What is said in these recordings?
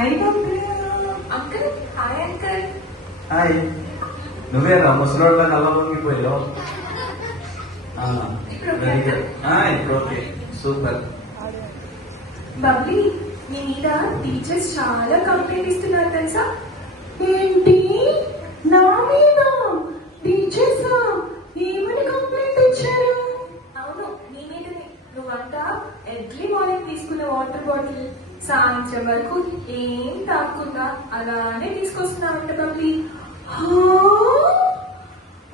Hi uncle. Hi uncle. Hi. నువ్వేరా ముసలోళ్ళ నల్ల పొంగిపోయావు. Very good. ఇప్పుడు ఓకే, సూపర్. బబ్లీ, నీ మీద టీచర్స్ చాలా కంప్లైంట్ ఇస్తున్నారు తెలుసా? ఏంటి? నా మీద టీచర్స్ ఏమని కంప్లైంట్ ఇచ్చారు? అవును, నీ మీదనే. నువ్వంతా ఎర్లీ మార్నింగ్ తీసుకున్న వాటర్ బాటిల్ సాయంత్రం వరకు ఏం తాగకుండా అలానే తీసుకొస్తున్నావంట బబ్లీ.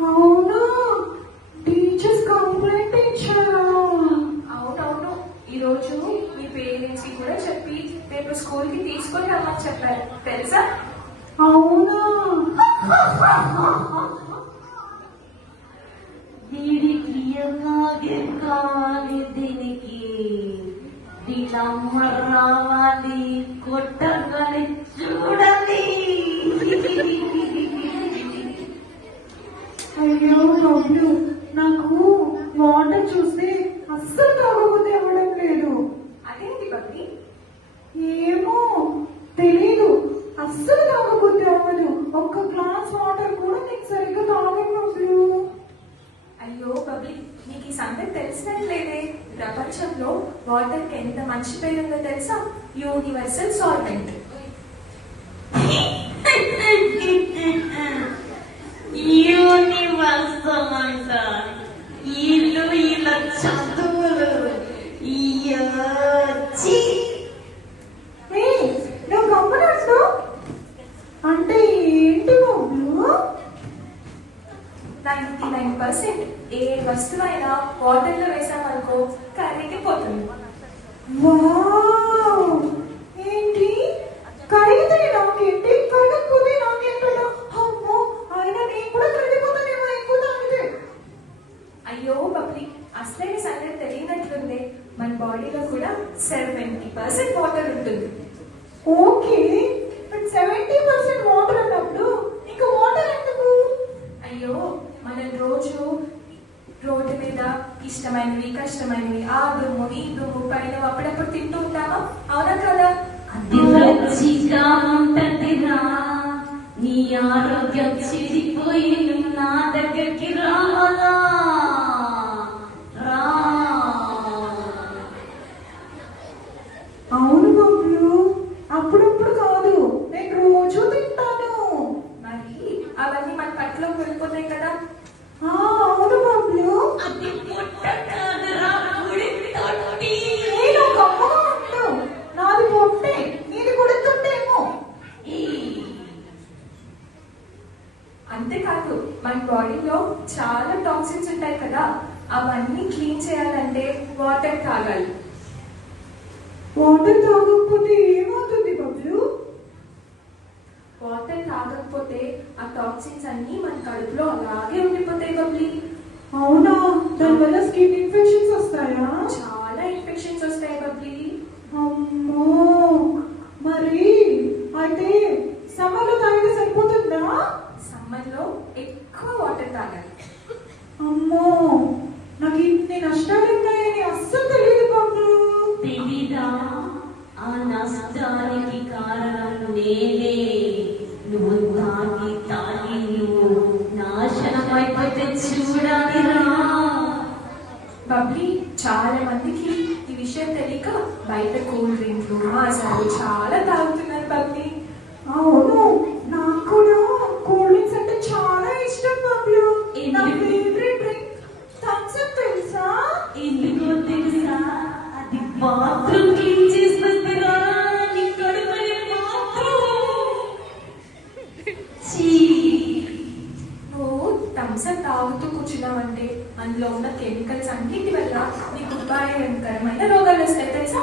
అవునా? టీచర్స్ కంప్లైంట్ ఇచ్చారా? అవునవును, ఈ రోజు మీ పేరెంట్స్ కి కూడా చెప్పి రేపు స్కూల్ కి తీసుకొని రమ్మని చెప్పారు తెలుసా? అవునా? దీనికి ఎలాగే కావాలి, దీనికి దీనమ్మ రావాలి, కొట్టగానే చూడాలి. అయ్యో బబ్లు, నాకు వాటర్ చూస్తే అస్సలు తాగబోతే అవ్వడం లేదు. అదేంటి బబ్లీ? ఏమో తెలీదు, అస్సలు తాగబోతే అవ్వదు. ఒక్క గ్లాస్ వాటర్ కూడా నీకు సరిగ్గా తాగబోదు. అయ్యో బబ్లీ, నీకు ఈ సంగతి తెలిసినట్లేదే. ప్రపంచంలో వాటర్ కి ఎంత మంచి పేరు ఉందో తెలుసా? Universal solvent. యూనివర్సల్ అంట. ఇల్లు ఇలా చదువులు నువ్వు గమనిస్తూ అంటే ఏంటి బబ్లు? 99% ఏ వస్తువైనా వాటర్ లో వేసామనుకో కరిగిపోతుంది. వావ్! ఏంటి? కరిగితే నాకేంటి, కరగకపోతే నాకేంటో. అమ్మో, అయినా నేను కూడా కరిగిపోతానేమో ఎక్కువ తాగితే. అయ్యో బబ్లీ, అసలైన సంగతి తెలియనట్లుంది. మన బాడీలో కూడా 70% వాటర్ ఉంటుంది. ఓకే, బట్ 70% వాటర్ అన్నప్పుడు ఇంకా వాటర్ ఎందుకు? అయ్యో, మనం రోజు రోడ్డు మీద ఇష్టమైనవి కష్టమైనవి ఆ దుమ్ము ఈ దుమ్ము పైన అప్పుడప్పుడు తింటూ ఉంటామా? అవునా కదా? అది రుచిగా ఉంటదిరా. నీ ఆరోగ్యం చెడిపోయి నువ్వు నా దగ్గరికి రావాలా? రా. అవును బబ్లు, అప్పుడప్పుడు కాదు, నేను రోజు తింటాను. మరి అవన్నీ మన పట్లోకి వెళ్ళిపోతాయి కదా. అవును బబ్లు. అది పుట్ట కాదురా, గుడి తొట్టి. నేను గమ్మగా ఉండు, నాది పొట్టే, నీది గుడుతుంటేమో. అంతేకాదు, మన బాడీలో చాలా టాక్సిన్స్ ఉంటాయి కదా, అవన్నీ క్లీన్ చేయాలంటే వాటర్ తాగాలి. వాటర్ తాగకపోతే ఏమవుతుంది బబ్లు? వాటర్ తాగకపోతే ఆ టాక్సిన్స్ అన్ని మన కడుపులో అలాగే ఉండిపోతాయి బబ్లీ. అవునా? దానివల్ల స్కిన్ ఇన్ఫెక్షన్స్ వస్తాయా? చాలా ఇన్ఫెక్షన్స్ వస్తాయి బబ్లీ. అమ్మో, మరి అయితే సమ్మర్లో తాగితే సరిపోతుందా? సమ్మర్ లో ఎక్కువ వాటర్ తాగాలి. అమ్మో, నాకు ఇన్ని నష్టాలు ఉన్నాయని అస్సలు తెలియదు బబ్లు. తెలీదా? ఆ నష్టానికి కారణం నేనే. నువ్వు తాగి తాగి నువ్వు నాశనం అయిపోతే చూడాలిరా. బబ్లీ, చాలా మందికి ఈ విషయం తెలియక బయట కూల్ డ్రింక్లు మాసాలు చాలా తాగుతున్నారు బబ్లీ. అవును, నాకు కూడా కూల్ డ్రింక్స్ అంటే చాలా ఇష్టం బబ్లు. నా ఫేవరెట్ డ్రింక్ థమ్స్ అప్ తెలుసా? ఎందుకో తెలుసా? అది బాత్రూమ్ క్లీన్ చేస్తుందిరా. నీ కడుపుని నువ్వు థమ్స్ అప్ తాగుతూ కూర్చున్నావంటే అందులో ఉన్న కెమికల్స్ అన్నిటి వల్ల నీకు భయంకరమైన రోగాలు వస్తాయి తెలుసా?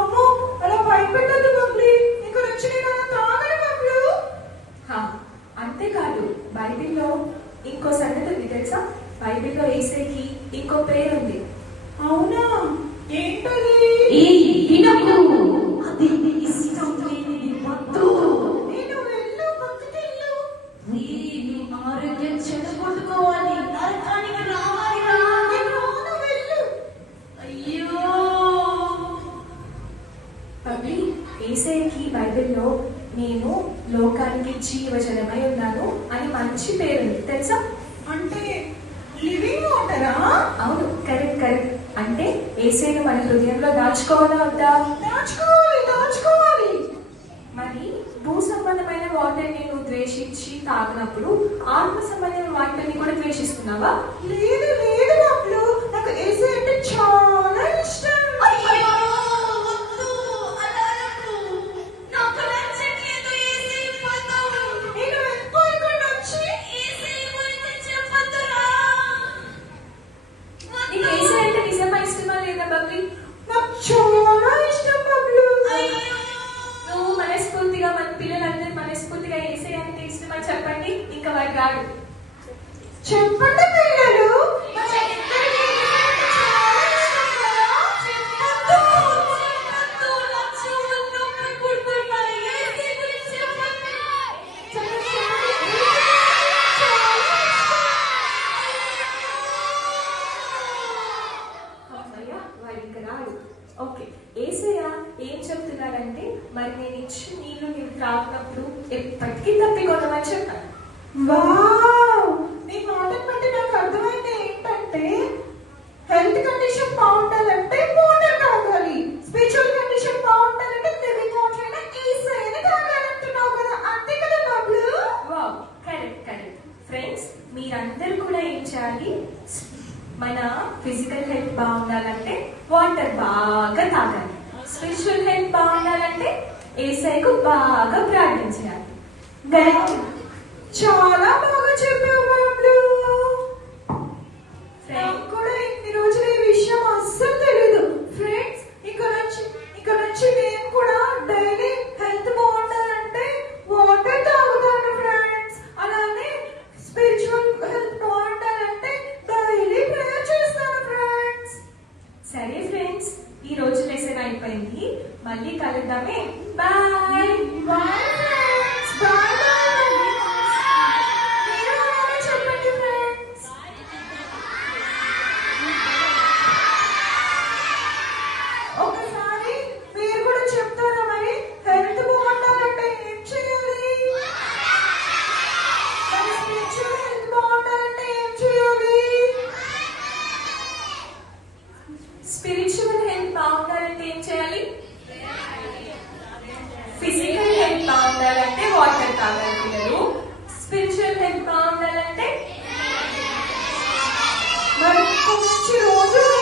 అమ్మో, అలా భయపెట్టద్దు బబ్లీ, నీకు నచ్చిన నేను తాగను బబ్లు. అంతేకాదు, బైబిల్లో ఇంకో సంగతి ఉంది తెలుసా? బైబిల్లో యేసేకి ఇంకో పేరు ఉంది. అవునా? ఏంటది? అవి యేసయ్యకి బైబిల్లో నేను లోకానికి జీవజలమై ఉన్నాను అని మంచి పేరుంది తెలుసా? అంటే లివింగ్ వాటరా? అవును, కరెక్ట్ కరెక్ట్. అంటే యేసయ్యను మన హృదయంలో దాచుకోవాలా వద్దా? దాచుకోవాలి. మరి భూ సంబంధమైన వాటర్ని నువ్వు ద్వేషించి తాగినప్పుడు ఆత్మ సంబంధమైన వాటర్ని కూడా ద్వేషిస్తున్నావా? లేదు బాబులు, నాకు యేసయ్య అంటే చాలా ఇష్టం. నేను వెళ్ళిపోయకుండా వచ్చి నీకు యేసయ్య అంటే నిజమా ఇష్టమా లేదా బబ్లీ? నాకు చాలా ఇష్టం బాబులు. నువ్వు మనస్ఫూర్తిగా మన పిల్లలందరూ మనస్ఫూర్తిగా యేసయ్య అంటే ఇష్టమని చెప్పండి, ఇంకా వాడు రాడు. చెప్పండి పిల్లలు. ఓకే, యేసయ్య ఏం చెప్తున్నాడంటే మరి నేను ఇచ్చిన నీళ్లు నీవు తాగినప్పుడు ఎప్పటికీ తప్పికొనమని చెప్పాను. వావ్, నీ మాటను బట్టి నాకు అర్థమైంది ఏంటంటే హెల్త్ కండిషన్ బాగుండాలంటే వాటర్ తాగాలి, స్పిరిచువల్ కండిషన్ బాగుండాలంటే లివింగ్ వాటర్ అయినా యేసయ్యని తాగాలంటున్నావు కదా, అంతే కదా బాబులు? Wow, correct correct. ఫ్రెండ్స్, మీరందరూ కూడా ఏం చేయాలి? మన ఫిజికల్ హెల్త్ బాగుండాలంటే వాటర్ బాగా తాగాలి, స్పిరిచువల్ హెల్త్ బాగుండాలంటే యేసయ్యకు బాగా ప్రార్థించాలి. కరెక్ట్. చాలా బాగా చెప్పావు బాబులు. నాకు ఫ్రెండ్స్, కూడా ఇన్ని రోజులు ఈ విషయం అస్సలు తెలీదు. ఫ్రెండ్స్, ఇక్కడ నుంచి నేను కూడా డైలీ హెల్త్ బాగుండాలంటే వాటర్ తాగుతాను ఫ్రెండ్స్. అలానే స్పిరిచువల్ హెల్త్ బాగుండాలంటే డైలీ ప్రేయర్ చేస్తాను ఫ్రెండ్స్. సరే ఫ్రెండ్స్, ఈ రోజు లెసన్ అయిపోయింది, మళ్ళీ కలుద్దామే. బాయ్. Bye friends. బాయ్. మీరు అలానే చెప్పండి ఫ్రెండ్స్. ఒకసారి మీరు కూడా చెప్తారా మరి? హెల్త్ బాగుండాలంటే ఏం చేయాలి? మరి స్పిరిచువల్ హెల్త్ బాగుండాలంటే ఏం చేయాలి? స్పిరిచువల్ హెల్త్ బాగుండాలంటే ఏం చేయాలి? ఫిజికల్ హెల్త్ బాగుండాలంటే వాటర్ తాగాలి పిల్లలు. స్పిరిచువల్ హెల్త్ బాగుండాలంటే మరి మంచి రోజులు